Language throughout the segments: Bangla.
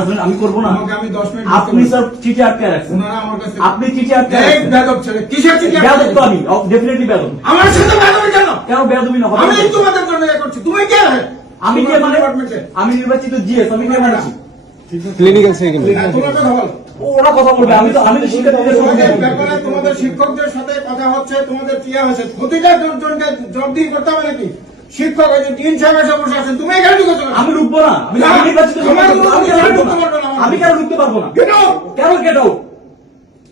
আপনি আমি করব না। আমি 10 মিনিট আপনি স্যার চিঠি আটকে রাখছেন। ওনারা আমার কাছে আপনি চিঠি আটকে রাখছেন। বেদব ছেলে কিসের চিঠি আটকে বেদব তো আমি ডেফিনেটলি বেদব আমার সাথে বেদবি কেন? কেন বেদবি না? আমি তোমাদের জন্য করছি। তুমি কে? আমি কে মানে? আমি নির্বাচিত জিএস আমি কে মানে? ক্লিনিক্যাল তোমার কথা বলো। ওরা কথা বলবে আমি তো আমি তো শিক্ষার্থীদের সঙ্গে। ব্যাপারে তোমাদের শিক্ষকদের সাথে কথা হচ্ছে তোমাদের কি হয়েছে প্রতিটা জনকে জবাবদিহি করতে হবে নাকি? শিক্ষক ওই যে সাহেব এসে বসে আছেন। তুমি এখানে ঢুকেছো কেন? আমি রুখবো না। আমি কেন রুখতে পারব না! কেন কেট আউট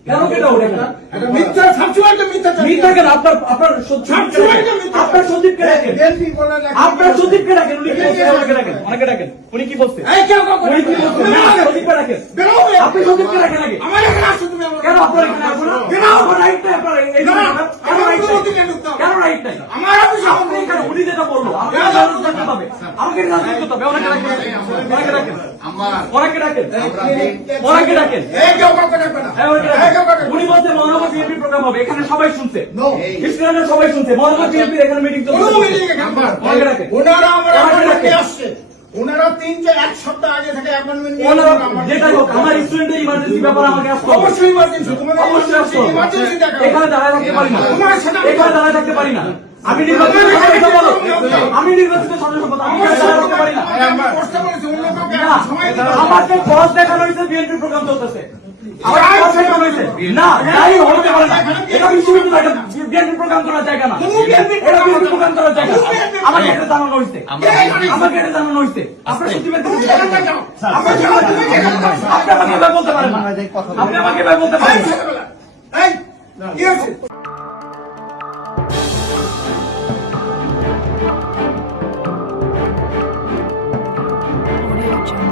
কেন কেট আউট এটা মিথ্যা সবসময় মিথ্যা। মিথ্যা কেন? আপনার আপনার সবসময় আপনার সচিবকে ডাকেন DLP বলে না- আপনার সচিবকে ডাকেন উনি কি বলছেন আমাকে ডাকেন আমাকে ডাকেন উনি কি বলছেন উনি কি বলছেন না সচিবকে ডাকেন আপনি সচিবকে ডাকেন আগে? আমার এখানে আসছো তুমি কেন আপনার এখানে আসব না? কেন আপনার রাইট নাই আপনার এই- এই না, না, কেন রাইট নাই? অধিকার ঢুকতে হবে। কেন রাইট নাই? আমার অফিসে আপনি এখানে উনি যেটা বলল আমাকে না, না, জানানো করতে হবে আমাকে জানানো ওনাকে ডাকেন। ওনাকে ডাকেন। ওনাকে ডাকেন। ওনাকে ডাকেন। এই কেউ কাউকে ডাকবে না। হ্যাঁ, ওনাকে এই কেউ কাউকে ডাকেন। উনি বলছে মহানগর বিএনপি প্রোগ্রাম হবে। এখানে সবাই শুনছে। No. সবাই শুনছে। মহানগর বিএনপি এখানে মিটিং চলছে। meeting এ কাম করে। ওনাকে ডাকেন। ওনারা আমার ওনাকে appointment ডাকেন। আসছে। ওনারা তিন যে এক সপ্তাহ আগে থেকে অ্যাপয়েন্টমেন্ট নিয়ে ওনারা হোক আমার স্টুডেন্টের ইমার্জেন্সি ব্যাপারে আমাকে আসতে হবে। অবশ্যই ইমার্জেন্সি তোমাদের অবশ্যই আসতে হবে। এখানে দাঁড়ায় থাকতে পারি না। তোমার সাথে আমি- এখানে দাঁড়ায় থাকতে পারি না। আমি নির্বাচিত সদস্য বলো আমি নির্বাচিত সদস্য আমি পারি না। আমাকে বস দেখানো হয়েছে বিএনপি প্রোগ্রাম চলতেছে। আমাকে বস দেখানো হয়েছে না তাই হতে পারে না। এটা বিশ্ববিদ্যালয় বিএনপি প্রোগ্রাম করার জায়গা না। এটা বিএনপি প্রোগ্রাম করার জায়গা আমাকে এটা জানানো হয়েছে। আমাকে এটা জানানো হয়েছে। আপনার সচিবের। আপনি আমাকে বলতে পারেন না। আপনি আমাকে এভাবে বলতে পারেন না। ছেলেবেলা, এই, কি হয়েছে? Jones.